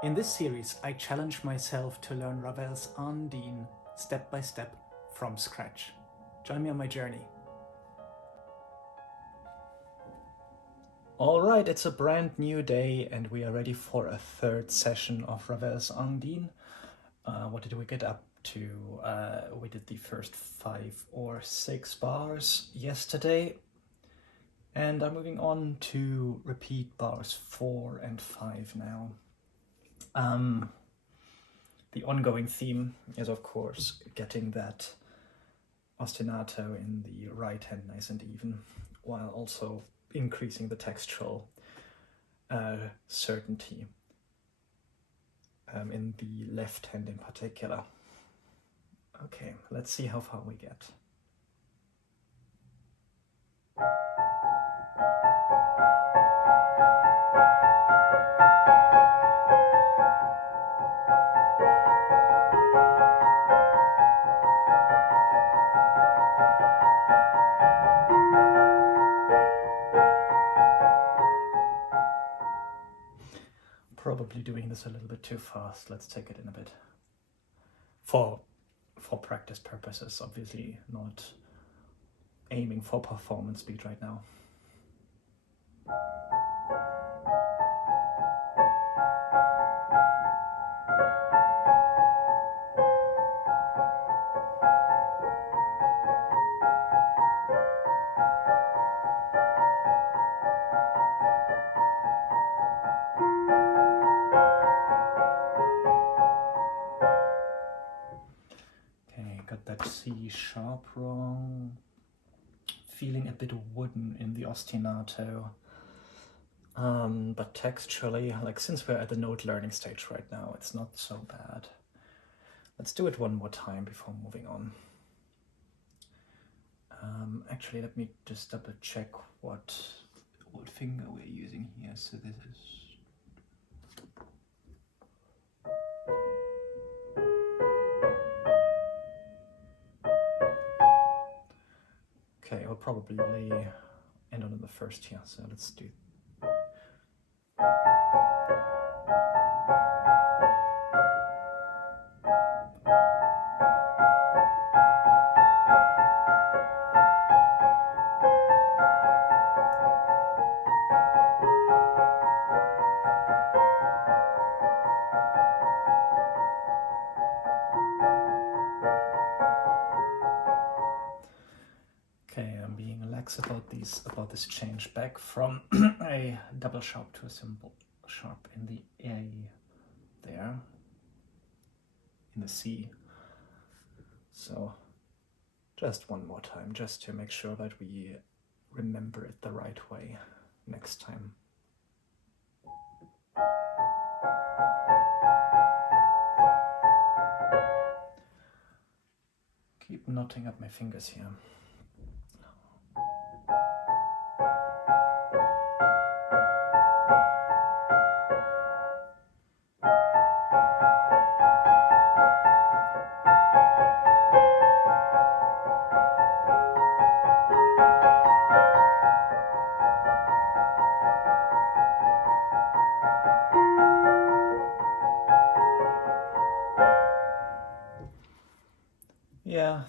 In this series, I challenge myself to learn Ravel's Ondine step by step from scratch. Join me on my journey. Alright, it's a brand new day and we are ready for a third session of Ravel's Ondine. What did we get up to? We did the first 5 or 6 bars yesterday. And I'm moving on to repeat bars 4 and 5 now. The ongoing theme is, of course, getting that ostinato in the right hand nice and even, while also increasing the textual certainty in the left hand in particular. Okay, let's see how far we get. Probably doing this a little bit too fast. Let's take it in a bit. For practice purposes, obviously not aiming for performance speed right now. Got that C sharp wrong, feeling a bit wooden in the ostinato, but texturally, like since we're at the note learning stage right now, it's not so bad. Let's do it one more time before moving on. Actually, let me just double check what finger we're using here. So this is okay, I'll probably end on the first here, so let's do. About this change back from a double sharp to a simple sharp in the A there, in the C. So just one more time, just to make sure that we remember it the right way next time. Keep knotting up my fingers here. Yeah,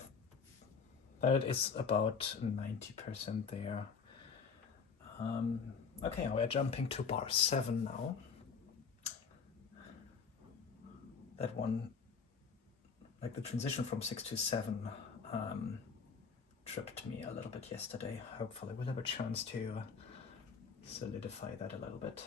that is about 90% there. Okay, we're jumping to bar 7 now. That one, like the transition from 6 to 7, tripped me a little bit yesterday. Hopefully we'll have a chance to solidify that a little bit.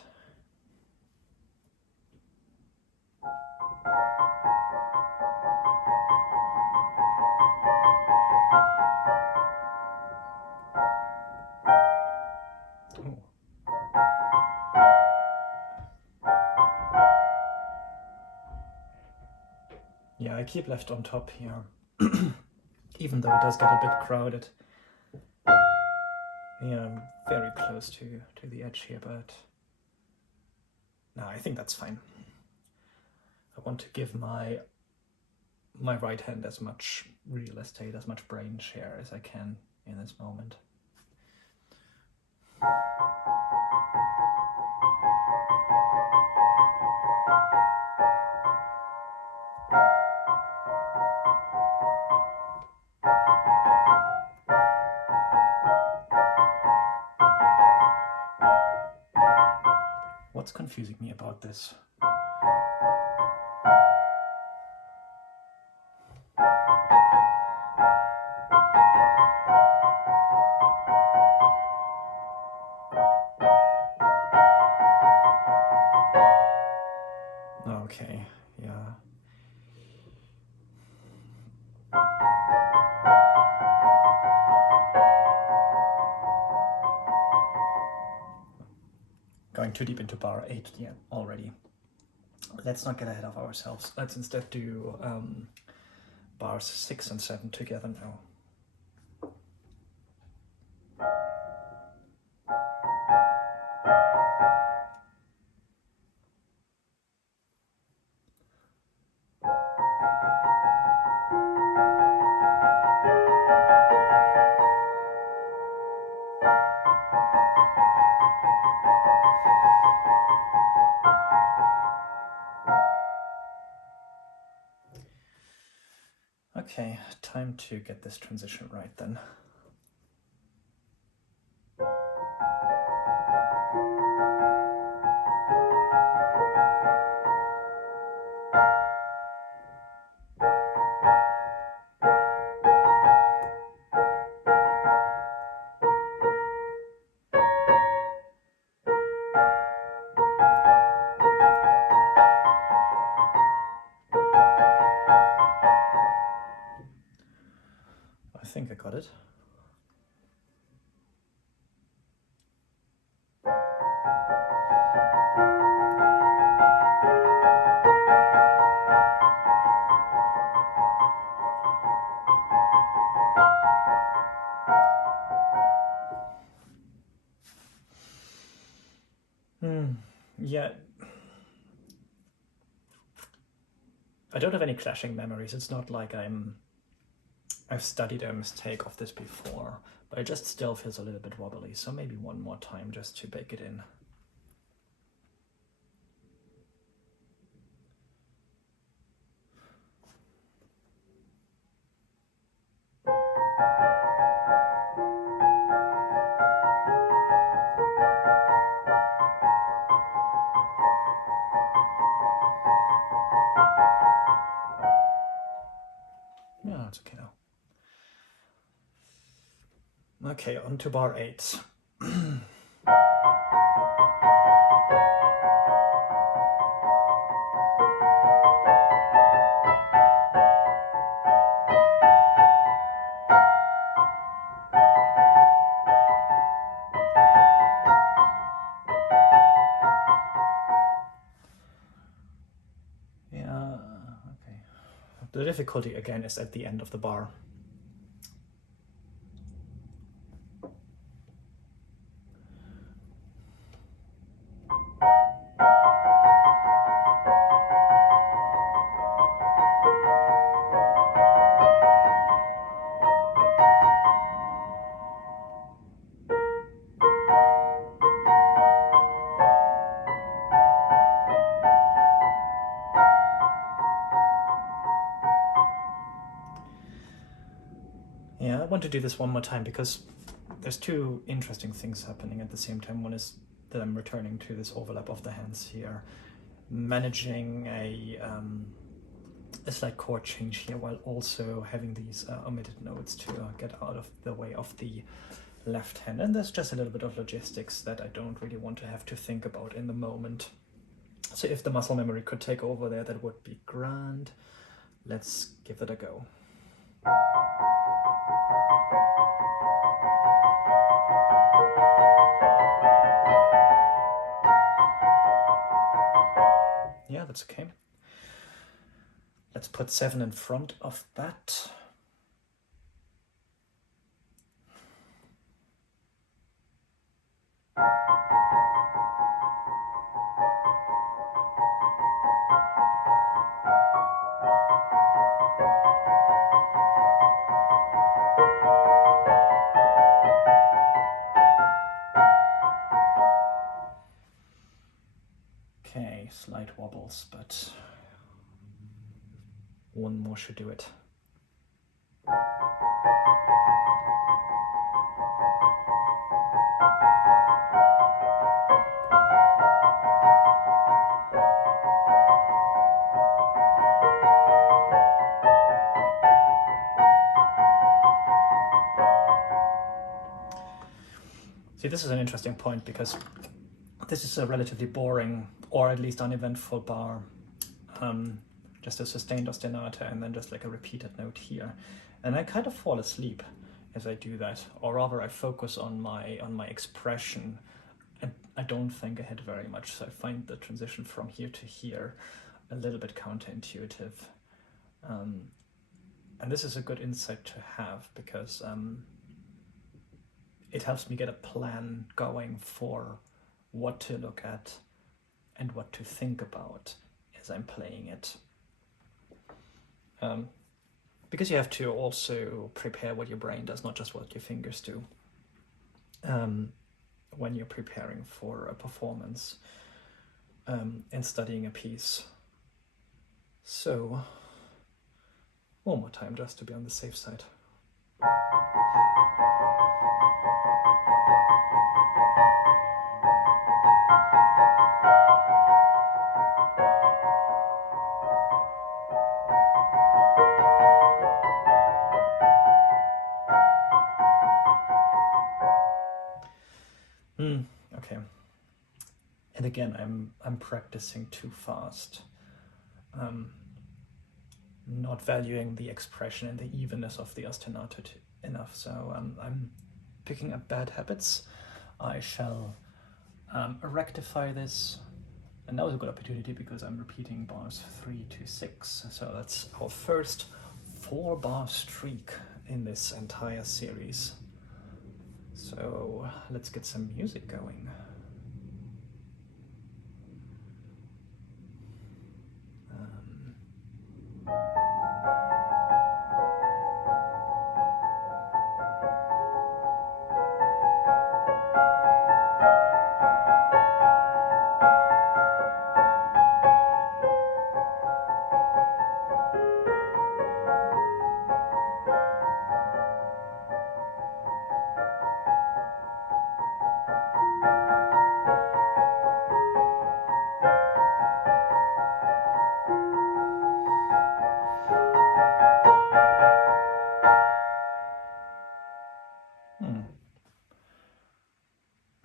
Yeah, I keep left on top here, even though it does get a bit crowded. Yeah, I'm very close to the edge here, but no, I think that's fine. I want to give my right hand as much real estate, as much brain share as I can in this moment. What's confusing me about this? Okay, yeah. Going too deep into bar 8 already. Let's not get ahead of ourselves. Let's instead do bars 6 and 7 together now. Okay, time to get this transition right then. I think I got it. Yeah. I don't have any clashing memories. It's not like I've studied a mistake of this before, but it just still feels a little bit wobbly. So maybe one more time just to bake it in. Yeah, it's okay now. Okay, on to bar 8. Yeah, okay. The difficulty again is at the end of the bar. Yeah, I want to do this one more time because there's two interesting things happening at the same time. One is that I'm returning to this overlap of the hands here, managing a slight chord change here while also having these omitted notes to get out of the way of the left hand. And there's just a little bit of logistics that I don't really want to have to think about in the moment. So if the muscle memory could take over there, that would be grand. Let's give it a go. Yeah, that's okay. Let's put 7 in front of that. Okay, slight wobbles, but one more should do it. See, this is an interesting point because this is a relatively boring, or at least uneventful bar. Just a sustained ostinato and then just like a repeated note here. And I kind of fall asleep as I do that, or rather I focus on my expression. I don't think ahead very much, so I find the transition from here to here a little bit counterintuitive. And this is a good insight to have because it helps me get a plan going for what to look at and what to think about as I'm playing it. Because you have to also prepare what your brain does, not just what your fingers do, when you're preparing for a performance and studying a piece. So, one more time just to be on the safe side. Okay. And again, I'm practicing too fast. Not valuing the expression and the evenness of the ostinato enough. So I'm picking up bad habits. I shall rectify this. And that was a good opportunity because I'm repeating bars 3 to 6. So that's our first 4-bar streak in this entire series. So let's get some music going.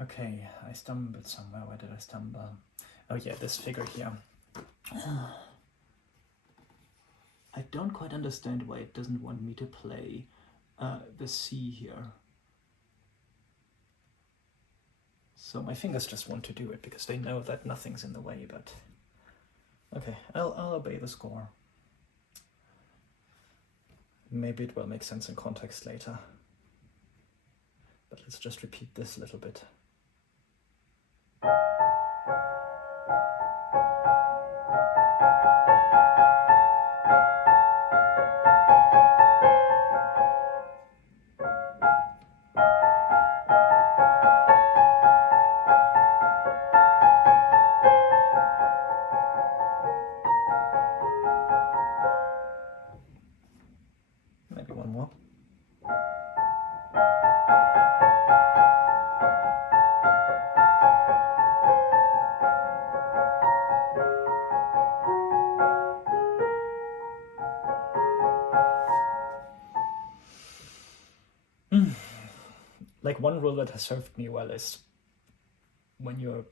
Okay, I stumbled somewhere. Where did I stumble? Oh yeah, this figure here. I don't quite understand why it doesn't want me to play the C here. So my fingers just want to do it because they know that nothing's in the way, but... Okay, I'll obey the score. Maybe it will make sense in context later. But let's just repeat this a little bit. Maybe one more. Like one rule that has served me well is when you're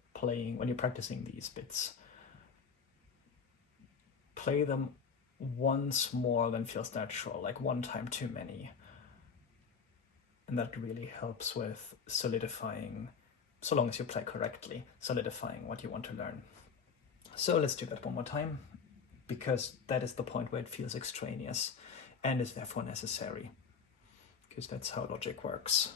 practicing these bits, play them once more than feels natural, like one time too many. And that really helps with solidifying, so long as you play correctly, solidifying what you want to learn. So let's do that one more time, because that is the point where it feels extraneous and is therefore necessary, because that's how logic works.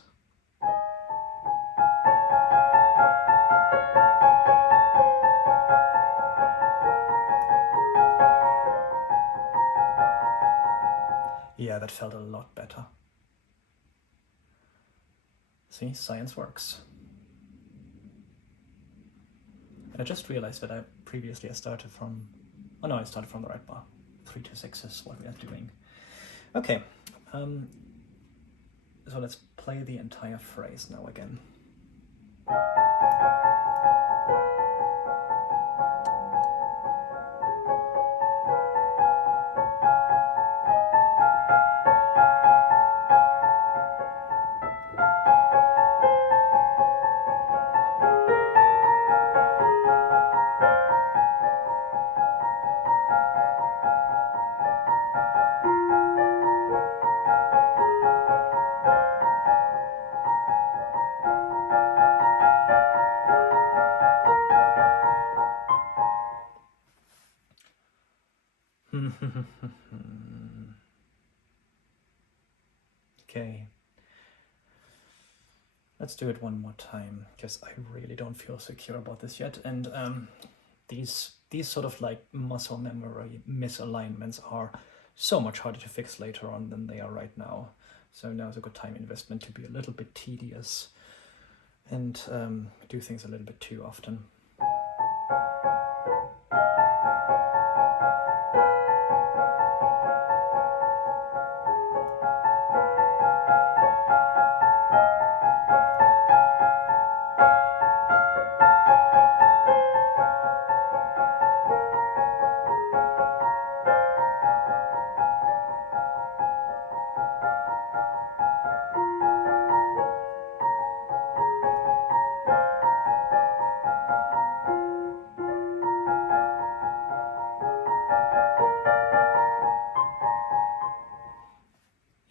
Yeah, that felt a lot better. See, science works. And I just realized that I started from... Oh no, I started from the right bar. 3 to 6 is what we are doing. Okay, so let's play the entire phrase now again. let's do it one more time, because I really don't feel secure about this yet. And these sort of like muscle memory misalignments are so much harder to fix later on than they are right now. So now's a good time investment to be a little bit tedious and do things a little bit too often.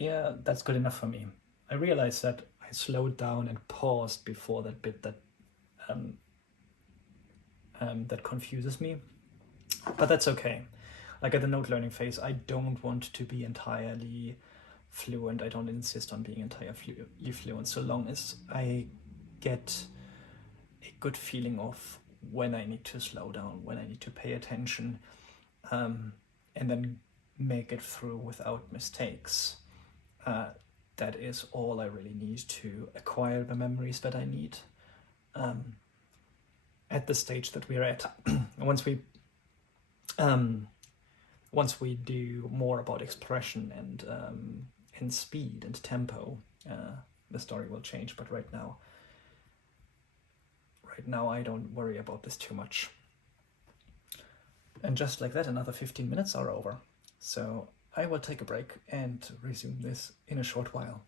Yeah, that's good enough for me. I realized that I slowed down and paused before that bit that that confuses me, but that's okay. Like at the note learning phase, I don't want to be entirely fluent. I don't insist on being entirely fluent, so long as I get a good feeling of when I need to slow down, when I need to pay attention, and then make it through without mistakes. That is all I really need to acquire the memories that I need at the stage that we're at. Once we do more about expression and speed and tempo, the story will change. But right now I don't worry about this too much. And just like that, another 15 minutes are over. So I will take a break and resume this in a short while.